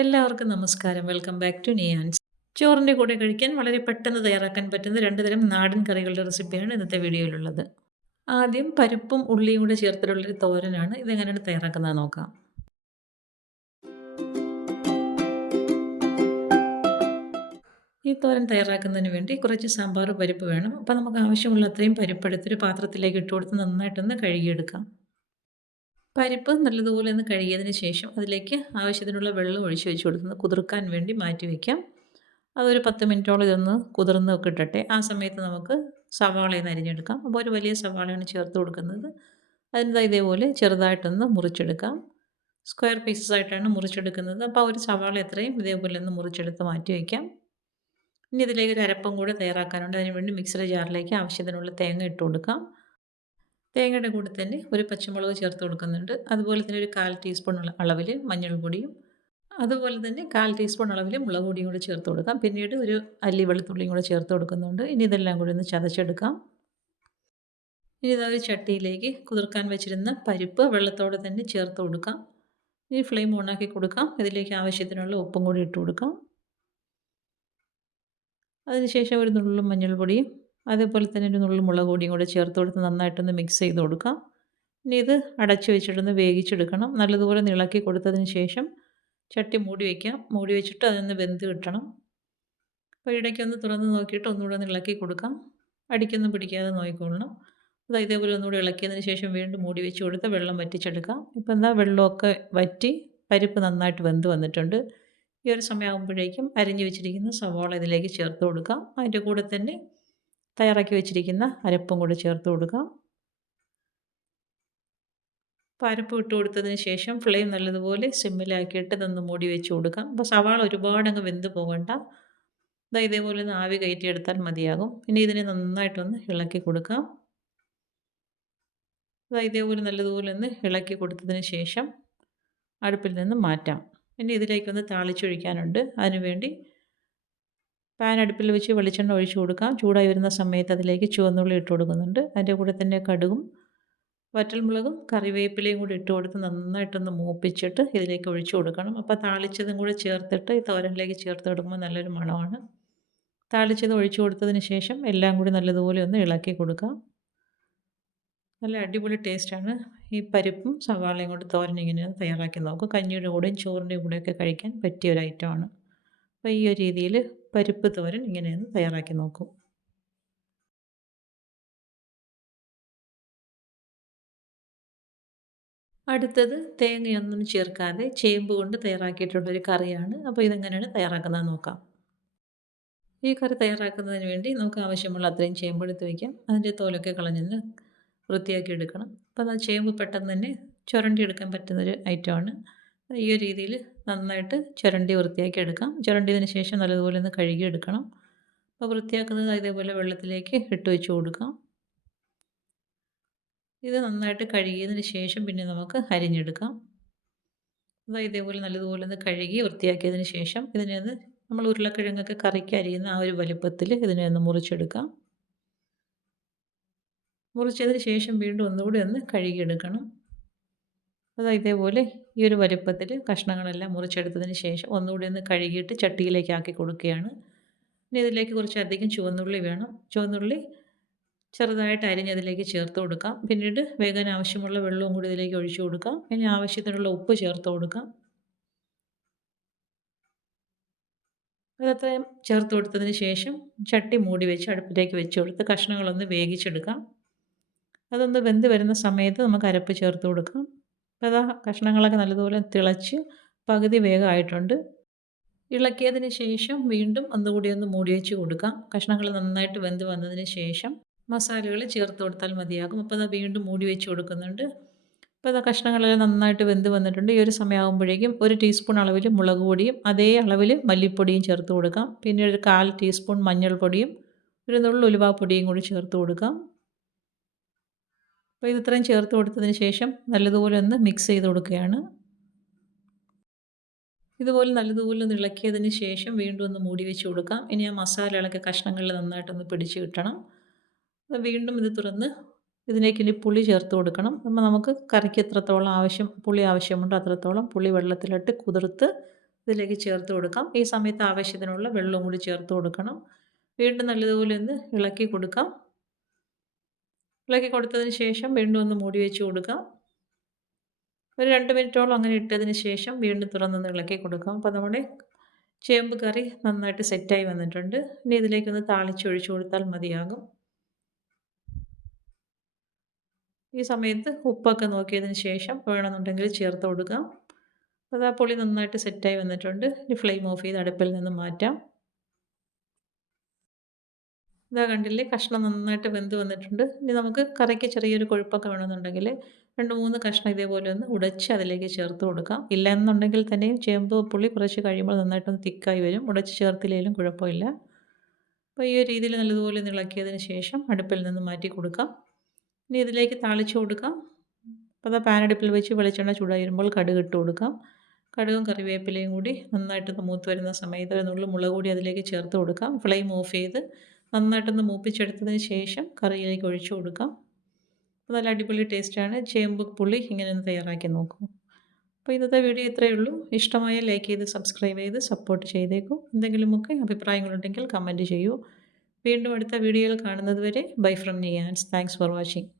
എല്ലാവർക്കും നമസ്കാരം. Welcome back to Niyans. ചോറിൻ്റെ കൂടെ കഴിക്കാൻ വളരെ പെട്ടെന്ന് തയ്യാറാക്കാൻ പറ്റുന്ന 2 തരം നാടൻ കറികളുടെ റെസിപ്പിയാണ് ഇന്നത്തെ വീഡിയോയിലുള്ളത്. ആദ്യം പരിപ്പും ഉള്ളിയും കൂടെ ചേർത്തിട്ടുള്ളൊരു തോരനാണ്. ഇതെങ്ങനെയാണ് തയ്യാറാക്കുന്നത് നോക്കാം. ഈ തോരൻ തയ്യാറാക്കുന്നതിന് വേണ്ടി കുറച്ച് സാമ്പാർ പരിപ്പ് വേണം. അപ്പോൾ നമുക്ക് ആവശ്യമുള്ള അത്രയും പരിപ്പെടുത്തൊരു പാത്രത്തിലേക്ക് ഇട്ട് കൊടുത്ത് നന്നായിട്ടൊന്ന് കഴുകിയെടുക്കാം. പരിപ്പ് നല്ലതുപോലെ ഒന്ന് കഴുകിയതിന് ശേഷം അതിലേക്ക് ആവശ്യത്തിനുള്ള വെള്ളം ഒഴിച്ച് വെച്ച് കൊടുക്കുന്നത് കുതിർക്കാൻ വേണ്ടി മാറ്റി വയ്ക്കാം. അതൊരു 10 മിനിറ്റോളം ഇതൊന്ന് കുതിർന്നൊക്കെ ഇട്ടട്ടെ. ആ സമയത്ത് നമുക്ക് സവാളയൊന്ന് അരിഞ്ഞെടുക്കാം. അപ്പോൾ ഒരു വലിയ സവാളയാണ് ചേർത്ത് കൊടുക്കുന്നത്. അതിന് ഇതേപോലെ ചെറുതായിട്ടൊന്ന് മുറിച്ചെടുക്കാം. സ്ക്വയർ പീസസ് ആയിട്ടാണ് മുറിച്ചെടുക്കുന്നത്. അപ്പോൾ ഒരു സവാള എത്രയും ഇതേപോലെ ഒന്ന് മുറിച്ചെടുത്ത് മാറ്റി വയ്ക്കാം. ഇനി ഇതിലേക്ക് ഒരു അരപ്പും കൂടെ തയ്യാറാക്കാനുണ്ട്. അതിനുവേണ്ടി മിക്സിയുടെ ജാറിലേക്ക് ആവശ്യത്തിനുള്ള തേങ്ങ ഇട്ട് കൊടുക്കാം. തേങ്ങയുടെ കൂടെ തന്നെ ഒരു പച്ചമുളക് ചേർത്ത് കൊടുക്കുന്നുണ്ട്. അതുപോലെ തന്നെ ഒരു 1/4 ടീസ്പൂൺ അളവിൽ മഞ്ഞൾപ്പൊടിയും അതുപോലെ തന്നെ 1/4 ടീസ്പൂൺ അളവിൽ മുളക് പൊടിയും കൂടെ ചേർത്ത് കൊടുക്കാം. പിന്നീട് ഒരു അല്ലി വെളുത്തുള്ളിയും കൂടെ ചേർത്ത് കൊടുക്കുന്നുണ്ട്. ഇനി ഇതെല്ലാം കൂടി ഒന്ന് ചതച്ചെടുക്കാം. ഇനി ഇതാ ഒരു ചട്ടിയിലേക്ക് കുതിർക്കാൻ വെച്ചിരുന്ന പരിപ്പ് വെള്ളത്തോടെ തന്നെ ചേർത്ത് കൊടുക്കാം. ഇനി ഫ്ലെയിം ഓണാക്കി കൊടുക്കാം. ഇതിലേക്ക് ആവശ്യത്തിനുള്ള ഉപ്പും കൂടി ഇട്ട് കൊടുക്കാം. അതിനുശേഷം ഒരു നുള്ളു മഞ്ഞൾപ്പൊടിയും അതേപോലെ തന്നെ ഒരു നുള്ളു മുളക് പൊടിയും കൂടെ ചേർത്ത് കൊടുത്ത് നന്നായിട്ടൊന്ന് മിക്സ് ചെയ്ത് കൊടുക്കാം. ഇനി ഇത് അടച്ചു വെച്ചിട്ടൊന്ന് വേവിച്ചെടുക്കണം. നല്ലതുപോലെ ഇളക്കി കൊടുത്തതിന് ശേഷം ചട്ടി മൂടി വയ്ക്കാം. മൂടി വെച്ചിട്ട് അതൊന്ന് വെന്ത് കിട്ടണം. അപ്പോൾ ഇടയ്ക്കൊന്ന് തുറന്ന് നോക്കിയിട്ട് ഒന്നുകൂടെ ഒന്ന് ഇളക്കി കൊടുക്കാം. അടിക്കൊന്നും പിടിക്കാതെ നോക്കിക്കൊള്ളണം. അത് ഇതേപോലെ ഒന്നുകൂടി ഇളക്കിയതിന് ശേഷം വീണ്ടും മൂടി വെച്ച് കൊടുത്ത് വെള്ളം വറ്റിച്ചെടുക്കാം. ഇപ്പോൾ എന്താ വെള്ളമൊക്കെ വറ്റി പരിപ്പ് നന്നായിട്ട് വെന്ത് വന്നിട്ടുണ്ട്. ഈ ഒരു സമയമാകുമ്പോഴേക്കും അരിഞ്ഞു വെച്ചിരിക്കുന്ന സവാള ഇതിലേക്ക് ചേർത്ത് കൊടുക്കാം. അതിൻ്റെ കൂടെ തന്നെ തയ്യാറാക്കി വെച്ചിരിക്കുന്ന അരപ്പും കൂടി ചേർത്ത് കൊടുക്കാം. അരപ്പ് ഇട്ട് കൊടുത്തതിന് ശേഷം ഫ്ലെയിം നല്ലതുപോലെ സിമ്മിലാക്കിയിട്ട് ഇതൊന്ന് മൂടി വെച്ച് കൊടുക്കാം. അപ്പോൾ സവാള ഒരുപാടങ്ങ് വെന്ത് പോകണ്ട. ഇതേപോലെ ഒന്ന് ആവി കയറ്റിയെടുത്താൽ മതിയാകും. ഇനി ഇതിനെ നന്നായിട്ടൊന്ന് ഇളക്കി കൊടുക്കാം. ഇതേപോലെ നല്ലതുപോലെ ഒന്ന് ഇളക്കി കൊടുത്തതിന് ശേഷം അടുപ്പിൽ നിന്ന് മാറ്റാം. ഇനി ഇതിലേക്കൊന്ന് താളിച്ചൊഴിക്കാനുണ്ട്. അതിനുവേണ്ടി പാൻ അടുപ്പിൽ വെച്ച് വെളിച്ചെണ്ണ ഒഴിച്ച് കൊടുക്കാം. ചൂടായി വരുന്ന സമയത്ത് അതിലേക്ക് ചുവന്നുള്ളി ഇട്ട് കൊടുക്കുന്നുണ്ട്. അതിൻ്റെ കൂടെ തന്നെ കടുകും വറ്റൽമുളകും കറിവേപ്പിലയും കൂടി ഇട്ട് കൊടുത്ത് നന്നായിട്ടൊന്ന് മൂപ്പിച്ചിട്ട് ഇതിലേക്ക് ഒഴിച്ച് കൊടുക്കണം. അപ്പോൾ താളിച്ചതും കൂടി ചേർത്തിട്ട് ഈ തോരനിലേക്ക് ചേർത്ത് കൊടുക്കുമ്പോൾ നല്ലൊരു മണമാണ്. താളിച്ചത് ഒഴിച്ച് കൊടുത്തതിന് ശേഷം എല്ലാം കൂടി നല്ലതുപോലെ ഒന്ന് ഇളക്കി കൊടുക്കാം. നല്ല അടിപൊളി ടേസ്റ്റാണ്. ഈ പരിപ്പും സവാളയും കൊണ്ട് തോരൻ ഇങ്ങനെ തയ്യാറാക്കി നോക്കും. കഞ്ഞിയുടെ കൂടെയും ചോറിൻ്റെ കൂടെയൊക്കെ കഴിക്കാൻ പറ്റിയ ഒരു ഐറ്റമാണ്. അപ്പോൾ ഈ ഒരു രീതിയിൽ പരിപ്പ് തോരൻ ഇങ്ങനെയൊന്ന് തയ്യാറാക്കി നോക്കും. അടുത്തത് തേങ്ങയൊന്നും ചേർക്കാതെ ചേമ്പ് കൊണ്ട് തയ്യാറാക്കിയിട്ടുള്ളൊരു കറിയാണ്. അപ്പോൾ ഇതെങ്ങനെയാണ് തയ്യാറാക്കുന്നത് നോക്കാം. ഈ കറി തയ്യാറാക്കുന്നതിന് വേണ്ടി നമുക്ക് ആവശ്യമുള്ള അത്രയും ചേമ്പെടുത്ത് വയ്ക്കാം. അതിൻ്റെ തോലൊക്കെ കളഞ്ഞൊന്ന് വൃത്തിയാക്കി എടുക്കണം. അപ്പോൾ ആ ചേമ്പ് പെട്ടെന്ന് തന്നെ ചുരണ്ടി എടുക്കാൻ പറ്റുന്നൊരു ഐറ്റമാണ്. ഈ ഒരു രീതിയിൽ നന്നായിട്ട് ചുരണ്ടി വൃത്തിയാക്കി എടുക്കാം. ചുരണ്ടിയതിന് ശേഷം നല്ലതുപോലെ ഒന്ന് കഴുകി എടുക്കണം. അപ്പോൾ വൃത്തിയാക്കുന്നത് ഇതേപോലെ വെള്ളത്തിലേക്ക് ഇട്ട് വെച്ച് കൊടുക്കാം. ഇത് നന്നായിട്ട് കഴുകിയതിന് ശേഷം പിന്നെ നമുക്ക് അരിഞ്ഞെടുക്കാം. ഇതേപോലെ നല്ലതുപോലെ ഒന്ന് കഴുകി വൃത്തിയാക്കിയതിന് ശേഷം ഇതിനെ ഒന്ന് നമ്മൾ ഉരുളക്കിഴങ്ങൊക്കെ കറിക്ക് അരിയുന്ന ആ ഒരു വലിപ്പത്തിൽ ഇതിനെ ഒന്ന് മുറിച്ചെടുക്കാം. മുറിച്ചതിന് ശേഷം വീണ്ടും ഒന്നുകൂടി ഒന്ന് കഴുകിയെടുക്കണം. ഇതേപോലെ ഈ ഒരു വലിപ്പത്തിൽ കഷ്ണങ്ങളെല്ലാം മുറിച്ചെടുത്തതിന് ശേഷം ഒന്നുകൂടി ഒന്ന് കഴുകിയിട്ട് ചട്ടിയിലേക്ക് ആക്കി കൊടുക്കുകയാണ്. ഇനി ഇതിലേക്ക് കുറച്ചധികം ചുവന്നുള്ളി വേണം. ചുവന്നുള്ളി ചെറുതായിട്ട് അരിഞ്ഞതിലേക്ക് ചേർത്ത് കൊടുക്കാം. പിന്നീട് വേകാൻ ആവശ്യമുള്ള വെള്ളവും കൂടി ഇതിലേക്ക് ഒഴിച്ചു കൊടുക്കാം. ഇനി ആവശ്യത്തിനുള്ള ഉപ്പ് ചേർത്ത് കൊടുക്കാം. അതത്രയും ചേർത്ത് കൊടുത്തതിന് ശേഷം ചട്ടി മൂടി വെച്ച് അടുപ്പിലേക്ക് വെച്ച് കൊടുത്ത് കഷ്ണങ്ങളൊന്ന് വേവിച്ചെടുക്കാം. അതൊന്ന് വെന്ത് വരുന്ന സമയത്ത് നമുക്ക് അരപ്പ് ചേർത്ത് കൊടുക്കാം. അപ്പോൾ അതാ കഷ്ണങ്ങളൊക്കെ നല്ലതുപോലെ തിളച്ച് പകുതി വേഗമായിട്ടുണ്ട്. ഇളക്കിയതിന് ശേഷം വീണ്ടും ഒന്നുകൂടി ഒന്ന് മൂടി വെച്ച് കൊടുക്കാം. കഷ്ണങ്ങൾ നന്നായിട്ട് വെന്ത് വന്നതിന് ശേഷം മസാലകൾ ചേർത്ത് കൊടുത്താൽ മതിയാകും. അപ്പോൾ അത് വീണ്ടും മൂടി വെച്ച് കൊടുക്കുന്നുണ്ട്. അപ്പോൾ അത് കഷ്ണങ്ങളെല്ലാം നന്നായിട്ട് വെന്ത് വന്നിട്ടുണ്ട്. ഈ ഒരു സമയമാകുമ്പോഴേക്കും 1 ടീസ്പൂൺ അളവിൽ മുളക് പൊടിയും അതേ അളവിൽ മല്ലിപ്പൊടിയും ചേർത്ത് കൊടുക്കാം. പിന്നെ ഒരു 1/4 ടീസ്പൂൺ മഞ്ഞൾപ്പൊടിയും ഒരു നുള്ളു ഉലുവാപ്പൊടിയും കൂടി ചേർത്ത് കൊടുക്കാം. അപ്പോൾ ഇത്രയും ചേർത്ത് കൊടുത്തതിന് ശേഷം നല്ലതുപോലെ ഒന്ന് മിക്സ് ചെയ്ത് കൊടുക്കുകയാണ്. ഇതുപോലെ നല്ലതുപോലെ ഒന്ന് ഇളക്കിയതിന് ശേഷം വീണ്ടും ഒന്ന് മൂടി വെച്ച് കൊടുക്കാം. ഇനി ആ മസാലകളൊക്കെ കഷ്ണങ്ങളിൽ നന്നായിട്ടൊന്ന് പിടിച്ച് കിട്ടണം. വീണ്ടും ഇത് തുറന്ന് ഇതിലേക്ക് ഇനി പുളി ചേർത്ത് കൊടുക്കണം. അപ്പോൾ നമുക്ക് കറിക്ക് എത്രത്തോളം പുളി ആവശ്യമുണ്ടോ അത്രത്തോളം പുളി വെള്ളത്തിലിട്ട് കുതിർത്ത് ഇതിലേക്ക് ചേർത്ത് കൊടുക്കാം. ഈ സമയത്ത് ആവശ്യത്തിനുള്ള വെള്ളവും കൂടി ചേർത്ത് കൊടുക്കണം. വീണ്ടും നല്ലതുപോലെ ഒന്ന് ഇളക്കി കൊടുക്കാം. ഇളക്കി കൊടുത്തതിന് ശേഷം വീണ്ടും ഒന്ന് മൂടി വെച്ച് കൊടുക്കാം. ഒരു 2 മിനിറ്റോളം അങ്ങനെ ഇട്ടതിന് ശേഷം വീണ്ടും തുറന്നൊന്ന് ഇളക്കി കൊടുക്കാം. അപ്പോൾ നമ്മുടെ ചേമ്പ് കറി നന്നായിട്ട് സെറ്റായി വന്നിട്ടുണ്ട്. ഇനി ഇതിലേക്കൊന്ന് താളിച്ചൊഴിച്ച് കൊടുത്താൽ മതിയാകും. ഈ സമയത്ത് ഉപ്പൊക്കെ നോക്കിയതിന് ശേഷം വേണമെന്നുണ്ടെങ്കിൽ ചേർത്ത് കൊടുക്കാം. അപ്പോൾ ആ പുളി നന്നായിട്ട് സെറ്റായി വന്നിട്ടുണ്ട്. ഇനി ഫ്ലെയിം ഓഫ് ചെയ്ത് അടുപ്പിൽ നിന്ന് മാറ്റാം. ഇതാ കണ്ടില്ലേ, കഷ്ണം നന്നായിട്ട് വെന്ത് വന്നിട്ടുണ്ട്. ഇനി നമുക്ക് കറിക്ക് ചെറിയൊരു കൊഴുപ്പൊക്കെ വേണമെന്നുണ്ടെങ്കിൽ 2, 3 കഷ്ണം ഇതേപോലെ ഒന്ന് ഉടച്ച് അതിലേക്ക് ചേർത്ത് കൊടുക്കാം. ഇല്ല എന്നുണ്ടെങ്കിൽ തന്നെയും ചേമ്പ് പുളി കുറച്ച് കഴിയുമ്പോൾ നന്നായിട്ടൊന്ന് തിക്കായി വരും. ഉടച്ച് ചേർത്തില്ലെങ്കിലും കുഴപ്പമില്ല. അപ്പോൾ ഈ ഒരു രീതിയിൽ നല്ലതുപോലെ ഒന്ന് ഇളക്കിയതിന് ശേഷം അടുപ്പിൽ നിന്ന് മാറ്റി കൊടുക്കാം. ഇനി ഇതിലേക്ക് താളിച്ച് കൊടുക്കാം. അപ്പോൾ അതാ പാൻ അടുപ്പിൽ വെച്ച് വെളിച്ചെണ്ണ ചൂടായി വരുമ്പോൾ കടുക് ഇട്ട് കൊടുക്കാം. കടുകും കറിവേപ്പിലയും കൂടി നന്നായിട്ടൊന്ന് മൂത്ത് വരുന്ന സമയത്ത് ഒരു നുള്ളു മുളക് പൊടി അതിലേക്ക് ചേർത്ത് കൊടുക്കാം. ഫ്ലെയിം ഓഫ് ചെയ്ത് നന്നായിട്ടൊന്ന് മൂപ്പിച്ചെടുത്തതിന് ശേഷം കറിയിലേക്ക് ഒഴിച്ചു കൊടുക്കാം. അപ്പോൾ നല്ല അടിപൊളി ടേസ്റ്റാണ്. ചേമ്പ് പുളി ഇങ്ങനെ ഒന്ന് തയ്യാറാക്കി നോക്കൂ. അപ്പോൾ ഇന്നത്തെ വീഡിയോ ഇത്രയേ ഉള്ളൂ. ഇഷ്ടമായാൽ ലൈക്ക് ചെയ്ത് സബ്സ്ക്രൈബ് ചെയ്ത് സപ്പോർട്ട് ചെയ്തേക്കൂ. എന്തെങ്കിലുമൊക്കെ അഭിപ്രായങ്ങളുണ്ടെങ്കിൽ കമൻറ്റ് ചെയ്യൂ. വീണ്ടും അടുത്ത വീഡിയോയിൽ കാണുന്നത് വരെ bye from Niyans. Thanks for watching.